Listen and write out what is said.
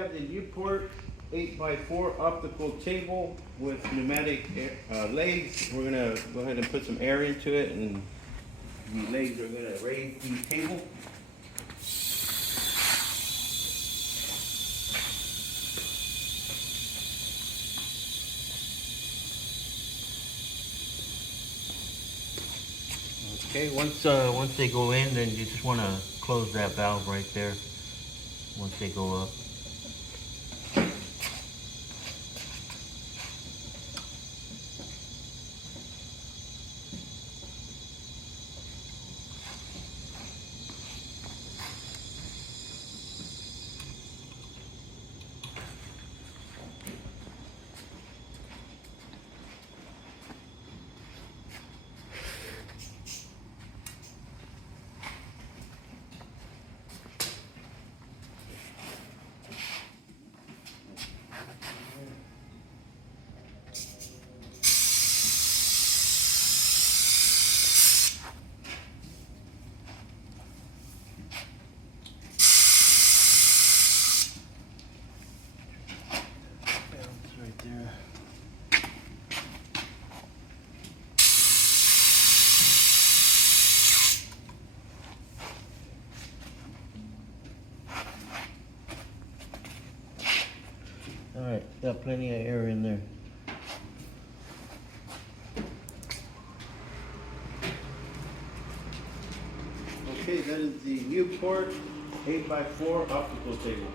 have the Newport 8x4 optical table with pneumatic legs. We're gonna go ahead and put some air into it, and the legs are gonna raise the table. Okay, once they go in, then you just want to close that valve right there. Once they go up. Right there. All right, got plenty of air in there. Okay, that is the Newport 8x4 optical table.